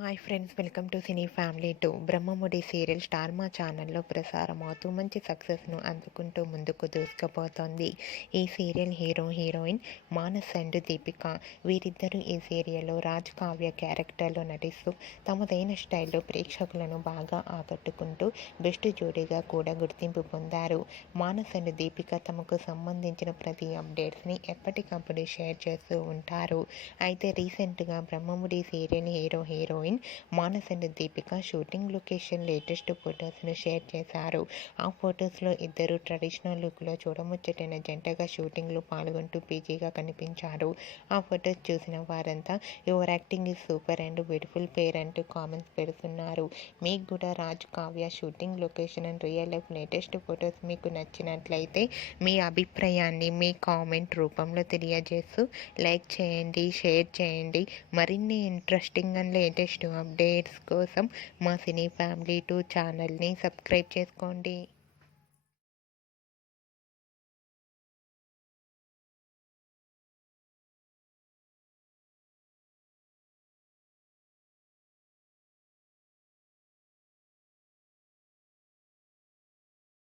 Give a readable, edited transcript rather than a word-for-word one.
Hi friends, welcome to cine family 2. Brahmamudi serial star మా ఛానల్లో ప్రసారం అవుతూ మంచి సక్సెస్ను అందుకుంటూ ముందుకు దూసుకుపోతోంది. ఈ serial heroine Manas and Deepika. వీరిద్దరూ ఈ సీరియల్లో రాజ్ కావ్య క్యారెక్టర్లో నటిస్తూ తమదైన స్టైల్లో ప్రేక్షకులను బాగా ఆకట్టుకుంటూ బెస్ట్ జోడీగా కూడా గుర్తింపు పొందారు. మానస్ అండ్ దీపిక తమకు సంబంధించిన ప్రతి అప్డేట్స్ని ఎప్పటికప్పుడు షేర్ చేస్తూ ఉంటారు. అయితే రీసెంట్గా Brahmamudi serial heroine Manas and Deepika shooting location latest ఫొటోస్ను షేర్ చేశారు. ఆ ఫొటోస్లో ఇద్దరు ట్రెడిషనల్ లుక్లో చూడముచ్చటైన జంటగా షూటింగ్లో పాల్గొంటూ బిజీగా కనిపించారు. ఆ ఫొటోస్ చూసిన వారంతా your acting is super and beautiful పేర్ అంటూ కామెంట్స్ పెడుతున్నారు. మీకు కూడా Raj Kavya shooting location and real life latest photos మీకు నచ్చినట్లయితే మీ అభిప్రాయాన్ని మీ కామెంట్ రూపంలో తెలియజేస్తూ లైక్ చేయండి, షేర్ చేయండి. మరిన్ని ఇంట్రెస్టింగ్ అండ్ లేటెస్ట్ అప్డేట్స్ కోసం మా సినీ ఫ్యామిలీ 2 ఛానల్ని సబ్స్క్రైబ్ చేసుకోండి.